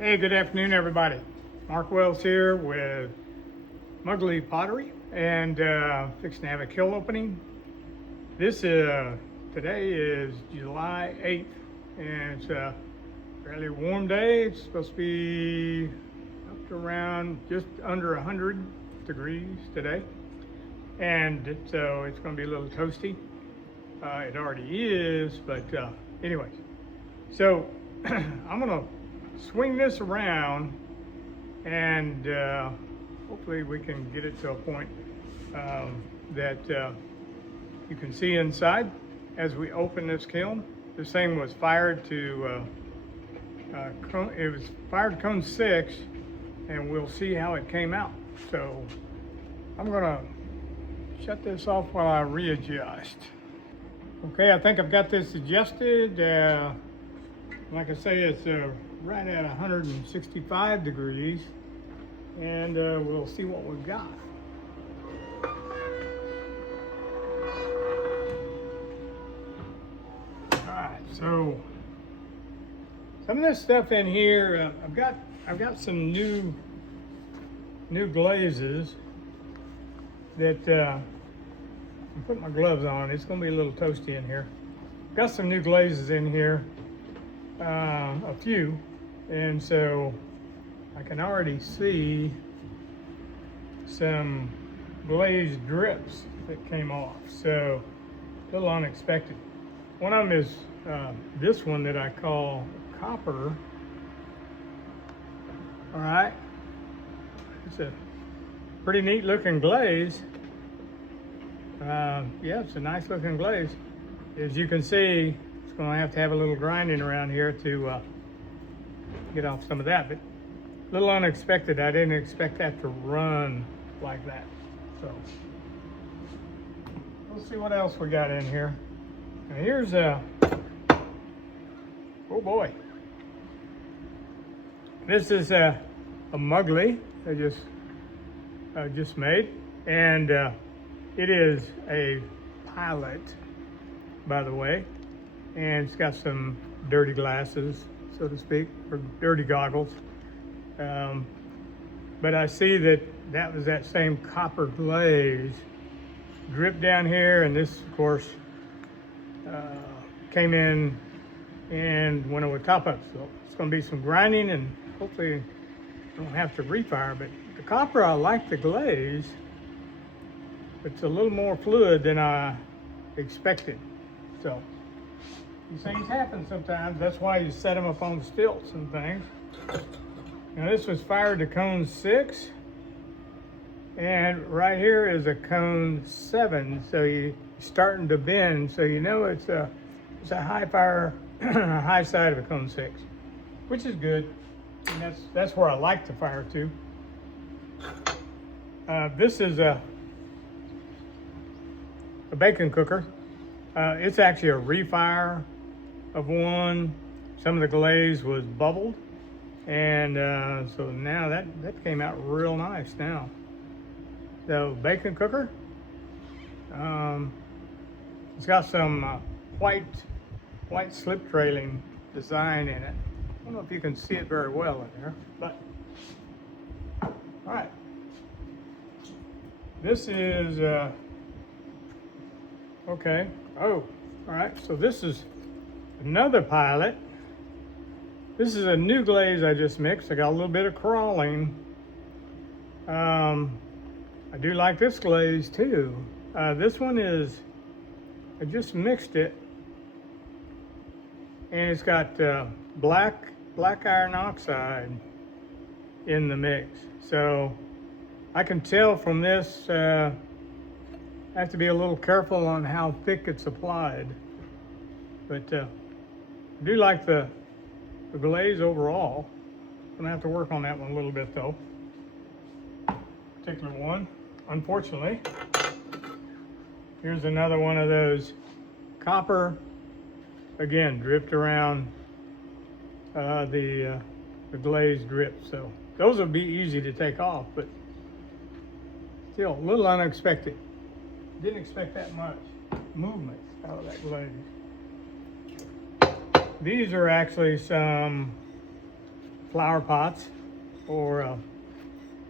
Hey, good afternoon, everybody. Mark Wells here with Mugley Pottery and fixing to have a kiln opening. Today is July 8th and it's a fairly warm day. It's supposed to be up to around just under 100 degrees today. And so it's going to be a little toasty. It already is, but anyway. So I'm going to swing this around and hopefully we can get it to a point that you can see inside as we open this kiln. This thing was fired to cone 6, and we'll see how it came out. So I'm gonna shut this off while I readjust. Okay, I think I've got this adjusted. Like I say, it's right at 165 degrees, and we'll see what we've got. All right, so some of this stuff in here, I've got some new glazes that I'm putting my gloves on. It's going to be a little toasty in here. Got some new glazes in here, a few. And so I can already see some glazed drips that came off. So a little unexpected. One of them is this one that I call copper. All right. It's a pretty neat looking glaze. Yeah, it's a nice looking glaze. As you can see, it's going to have a little grinding around here to get off some of that, but a little unexpected. I didn't expect that to run like that. So we'll see what else we got in here. Now here's oh boy. This is a Mugley I just made, and it is a pilot, by the way, and it's got some dirty glasses, so to speak, or dirty goggles. But I see that was that same copper glaze dripped down here, and this, of course, came in and went over top of it. So it's going to be some grinding, and hopefully I don't have to refire. But the copper, I like the glaze. It's a little more fluid than I expected. So these things happen sometimes. That's why you set them up on stilts and things. Now this was fired to cone 6, and right here is a cone 7. So you're starting to bend, so you know it's a high fire, high side of a cone 6, which is good. And that's where I like to fire to. This is a bacon cooker. It's actually a refire of one. Some of the glaze was bubbled, and so now that came out real nice now. The bacon cooker, it's got some white slip trailing design in it. I don't know if you can see it very well in there, but all right. This is okay. Oh, all right. So this is another pilot. This is a new glaze I just mixed. I got a little bit of crawling. I do like this glaze too. This one is, I just mixed it, and it's got black iron oxide in the mix. So I can tell from this, I have to be a little careful on how thick it's applied. But I do like the glaze overall. I'm gonna have to work on that one a little bit though. Particular one, unfortunately. Here's another one of those copper, again, dripped around the glaze drip. So those will be easy to take off, but still a little unexpected. Didn't expect that much movement out of that glaze. These are actually some flower pots or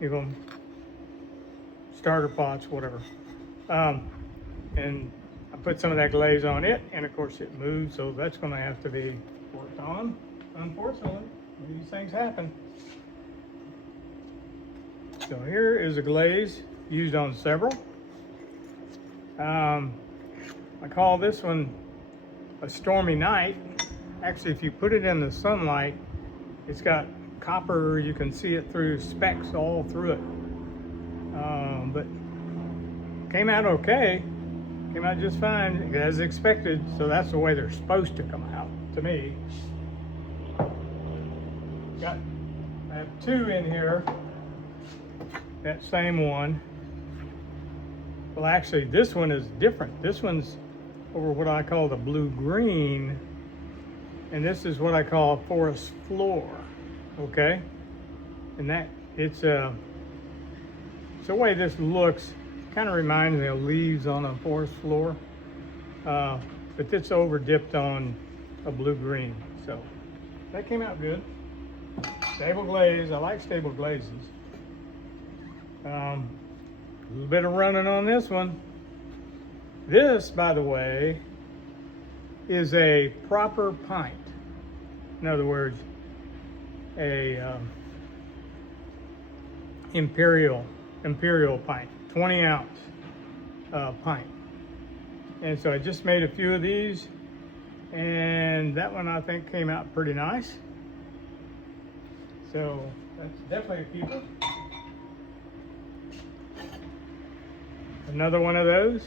you know, starter pots, whatever. And I put some of that glaze on it, and of course it moves, so that's going to have to be worked on, unfortunately. These things happen. So here is a glaze used on several. I call this one a stormy night. Actually, if you put it in the sunlight, it's got copper, you can see it through specks all through it. But came out okay. Came out just fine, as expected. So that's the way they're supposed to come out, to me. I have two in here. That same one. Well, actually, this one is different. This one's over what I call the blue-green, and this is what I call a forest floor. Okay, and that it's the way this looks. Kind of reminds me of leaves on a forest floor, but it's over dipped on a blue-green. So that came out good. Stable glaze. I like stable glazes. A little bit of running on this one. This, by the way, is a proper pint. In other words, a imperial pint, 20 ounce pint. And so I just made a few of these, and that one I think came out pretty nice. So that's definitely a keeper. Another one of those.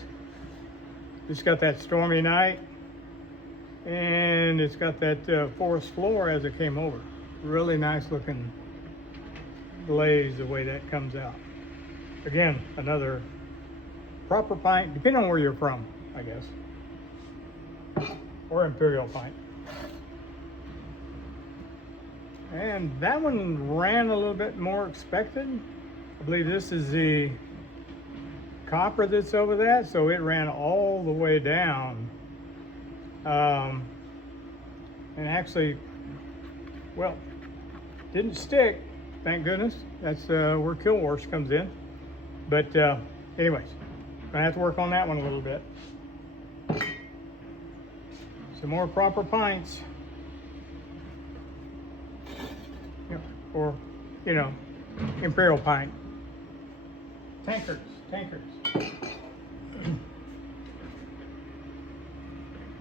It's got that stormy night, and it's got that forest floor as it came over. Really nice looking glaze the way that comes out. Again, another proper pint, depending on where you're from, I guess, or imperial pint. And that one ran a little bit more expected. I believe this is the copper that's over that, so it ran all the way down. And actually, well, didn't stick, thank goodness. That's where Kiln Wash comes in. But anyways, gonna have to work on that one a little bit. Some more proper pints. Or, you know, imperial pint. Tankards.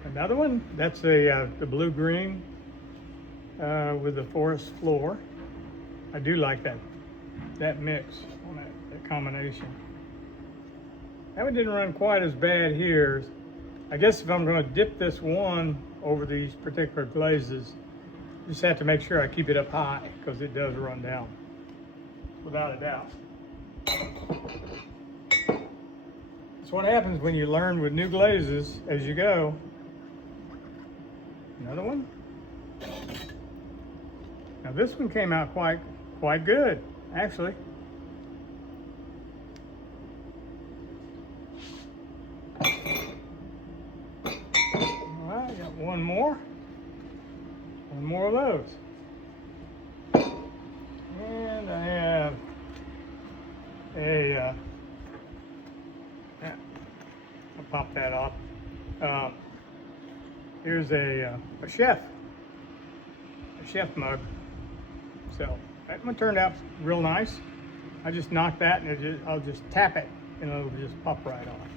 Another one, that's the blue-green with the forest floor. I do like that mix on that combination. That one didn't run quite as bad here. I guess if I'm going to dip this one over these particular glazes, just have to make sure I keep it up high, because it does run down, without a doubt. That's what happens when you learn with new glazes as you go. Another one. Now this one came out quite good, actually. All right, got one more of those. And I have a, I'll pop that off. Here's a chef mug. So that one turned out real nice. I just knocked that, and I'll just tap it, and it'll just pop right off.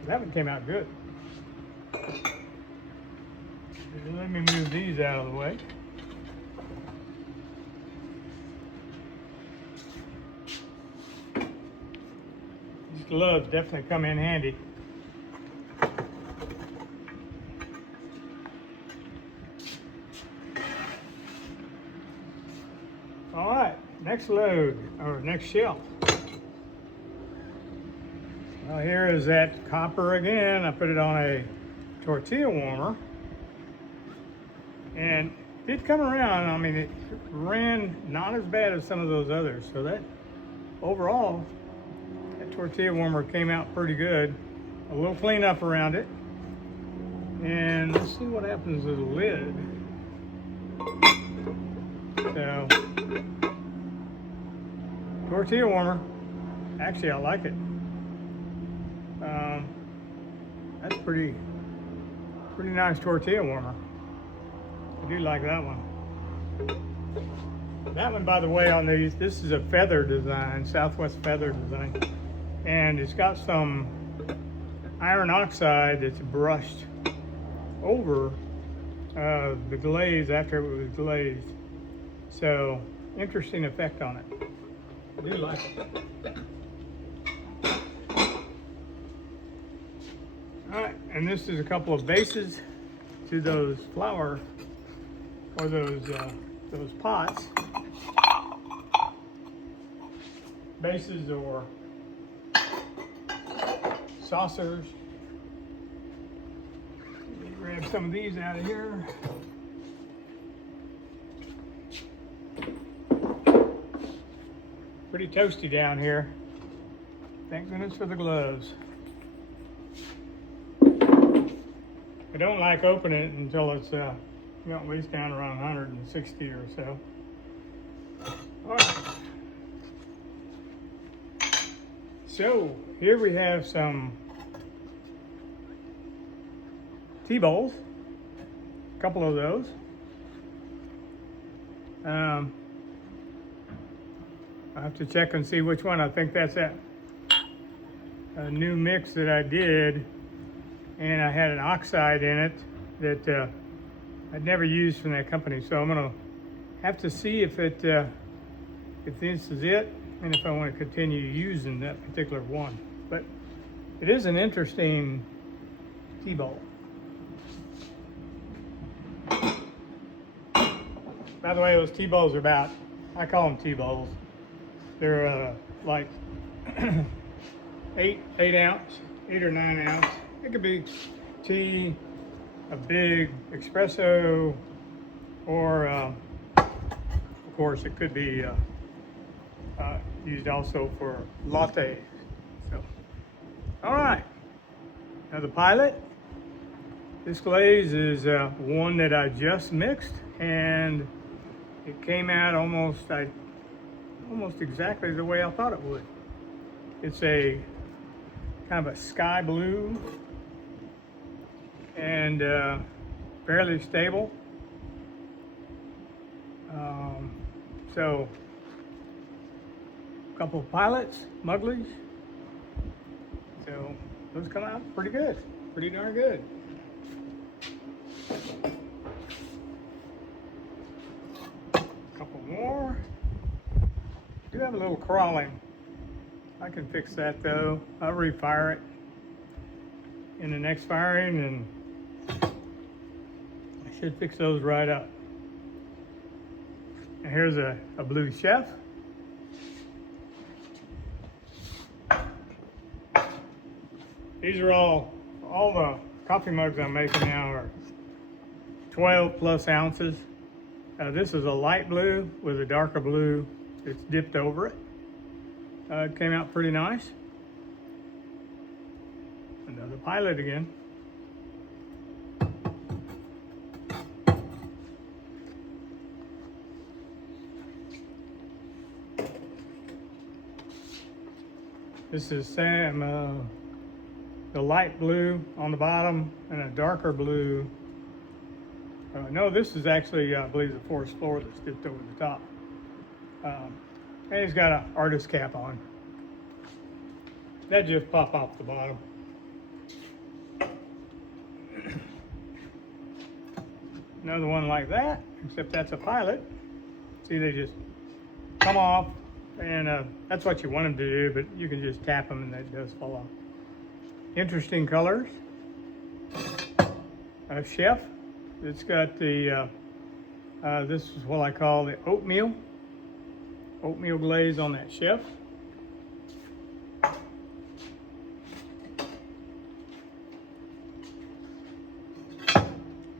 So that one came out good. Let me move these out of the way. These gloves definitely come in handy. All right, next load, or next shelf. Well, here is that copper again. I put it on a tortilla warmer. And it did come around. I mean, it ran not as bad as some of those others. So that, overall, that tortilla warmer came out pretty good. A little cleanup around it. And let's see what happens to the lid. So, tortilla warmer. Actually, I like it. That's pretty nice tortilla warmer. I do like that one. That one, by the way, on these, this is a feather design, Southwest feather design. And it's got some iron oxide that's brushed over the glaze after it was glazed. So, interesting effect on it. I do like it. Alright, and this is a couple of bases to those flower, or those pots. Bases or saucers. Let me grab some of these out of here. Pretty toasty down here. Thank goodness for the gloves. I don't like opening it until it's at least down around 160 or so. All right. So here we have some tea bowls, a couple of those. I have to check and see which one. I think that's that new mix that I did, and I had an oxide in it that I'd never used from that company. So I'm gonna have to see if this is it, and if I want to continue using that particular one. But it is an interesting tea bowl. By the way, those tea bowls are about, I call them tea bowls. They're like 8 or 9 ounce. It could be tea, a big espresso, or of course it could be used also for lattes. So, all right. Now the pilot. This glaze is one that I just mixed, and it came out almost exactly the way I thought it would. It's a kind of a sky blue and fairly stable. So a couple of pilots, Mugleys. So those come out pretty good, pretty darn good. Couple more. Do have a little crawling. I can fix that though. I'll refire it in the next firing, and I should fix those right up. And here's a blue chef. These are all the coffee mugs I'm making now are 12 plus ounces. This is a light blue with a darker blue that's dipped over it. It came out pretty nice. Another pilot again. This is the light blue on the bottom and a darker blue. No, this is actually, I believe, the forest floor that's dipped over the top. And he's got an artist cap on. That just pop off the bottom. Another one like that, except that's a pilot. See, they just come off, and that's what you want them to do, but you can just tap them and that does fall off. Interesting colors. A chef. It's got the, this is what I call the oatmeal glaze on that chef.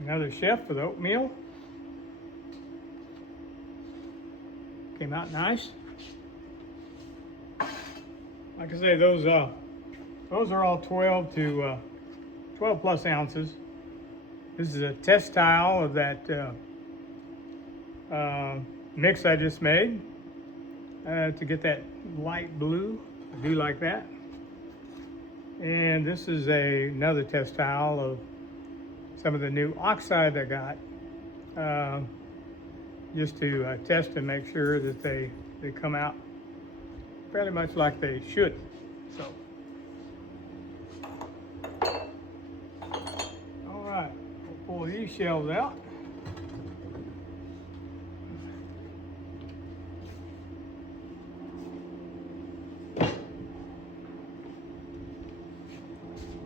Another chef with oatmeal. Came out nice. Like I say, those are all 12 plus ounces. This is a test tile of that mix I just made to get that light blue. I do like that. And this is another test tile of some of the new oxide I got, just to test and make sure that they come out fairly much like they should. So, all right, we'll pull these shells out.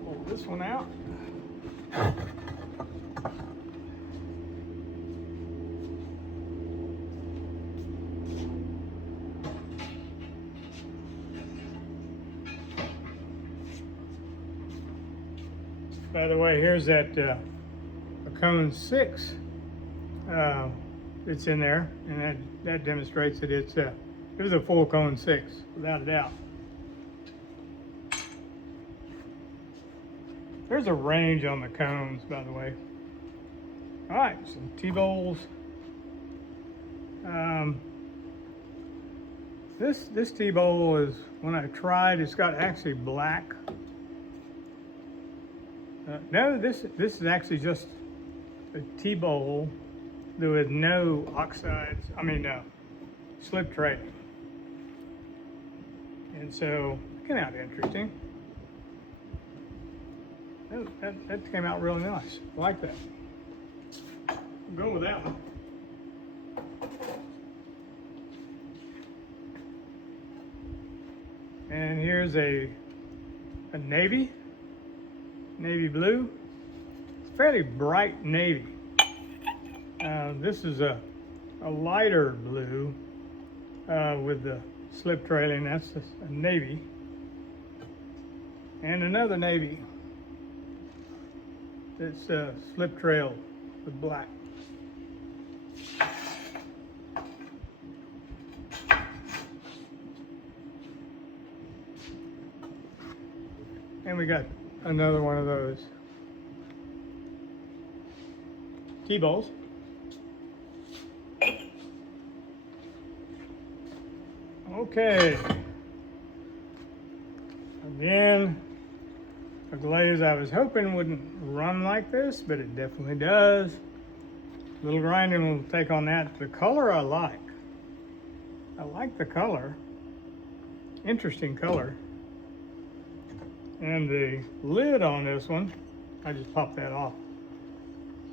Pull this one out. By the way, here's that a cone 6 that's in there, and that demonstrates that it was a full cone 6, without a doubt. There's a range on the cones, by the way. All right, some T-bowls. This T-bowl is, when I tried, it's got actually black. No, this is actually just a T-bowl with no oxides, slip tray. And so, it came out interesting. That came out really nice. I like that. I'm going with that one. And here's a navy blue. It's fairly bright navy. This is a lighter blue with the slip trailing. That's a navy. And another navy that's slip trailed with black. And we got another one of those T-bowls. Okay. Again, a glaze I was hoping wouldn't run like this, but it definitely does. A little grinding will take on that. The color I like. I like the color. Interesting color. And the lid on this one, I just popped that off.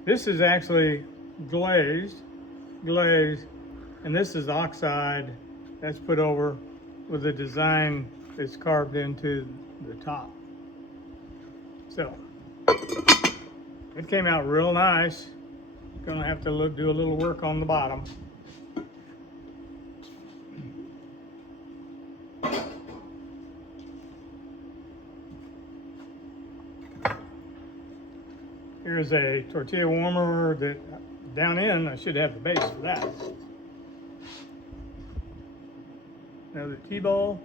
This is actually glazed, and this is oxide that's put over with a design that's carved into the top. So, it came out real nice. Gonna have to do a little work on the bottom. Here's a tortilla warmer that down in, I should have the base for that. Another T-bowl.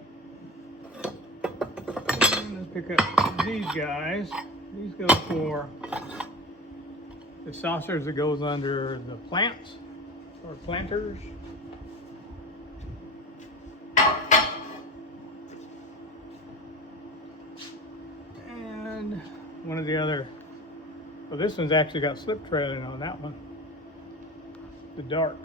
Let's pick up these guys. These go for the saucers that goes under the plants or planters. And one of the other, well, this one's actually got slip trailing on that one. The dark.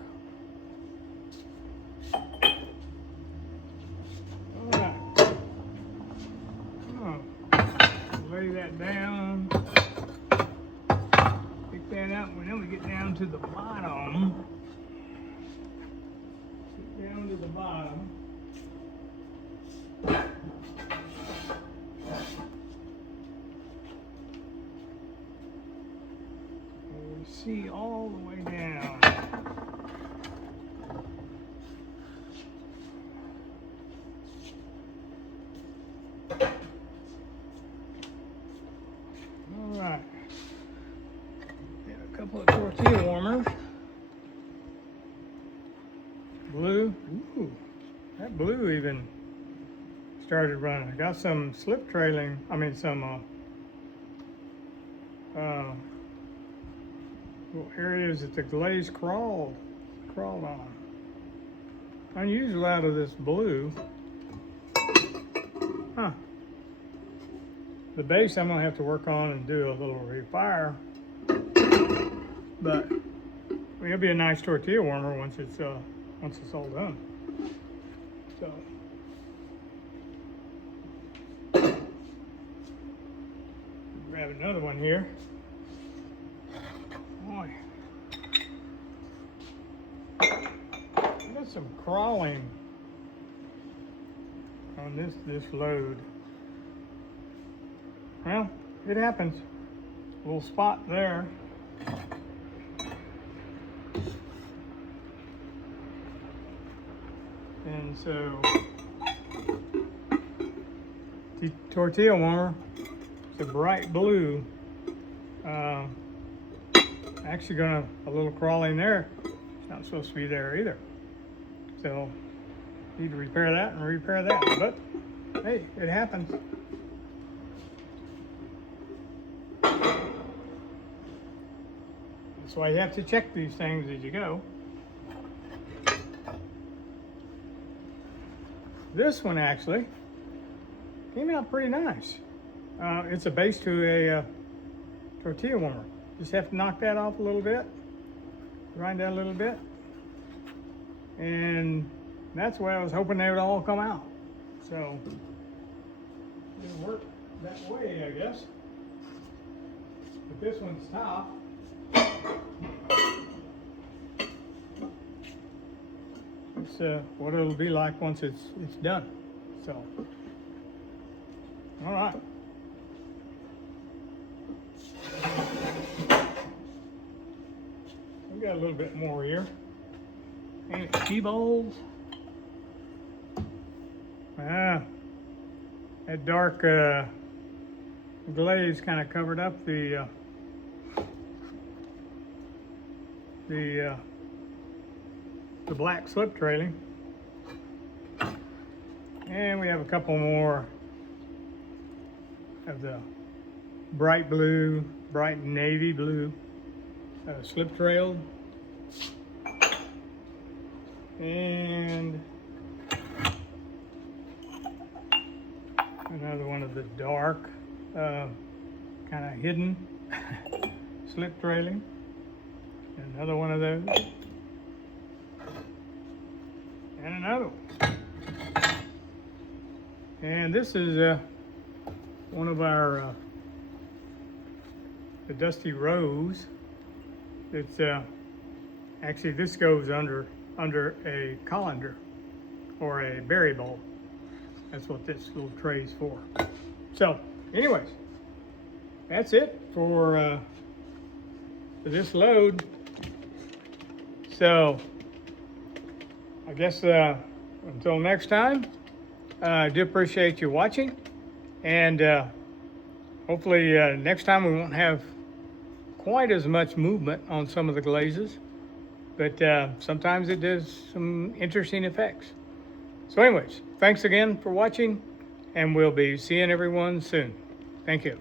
Alright. Lay that down. Pick that up, and then we get down to the bottom. Get down to the bottom. See all the way down. All right. Get a couple of tortilla warmers. Blue. Ooh, that blue even started running. I got some slip trailing. Little areas that the glaze crawled on. unusual out of this blue. Huh. The base I'm gonna have to work on and do a little refire, but it'll be a nice tortilla warmer once it's all done. So grab another one here. Boy, I got some crawling on this load. Well, it happens. A little spot there. And so the tortilla warmer, it's a bright blue. Actually gonna a little crawling there. It's not supposed to be there either. So need to repair that and repair that. But hey, it happens. That's why you have to check these things as you go. This one actually came out pretty nice. It's a base to a tortilla warmer. Just have to knock that off a little bit, grind that a little bit, and that's the way I was hoping they would all come out. So it didn't work that way, I guess. But this one's top. It's what it'll be like once it's done. So, all right. We got a little bit more here. And tea bowls. That dark glaze kind of covered up the black slip trailing. And we have a couple more of the bright blue, bright navy blue slip trailed. And another one of the dark, kind of hidden slip trailing. Another one of those. And another one. And this is one of our the Dusty Rose. It's actually this goes under a colander or a berry bowl. That's what this little tray's for. So, anyways, that's it for this load. So, I guess until next time, I do appreciate you watching, and hopefully next time we won't have quite as much movement on some of the glazes, but sometimes it does some interesting effects. So anyways, thanks again for watching, and we'll be seeing everyone soon. Thank you.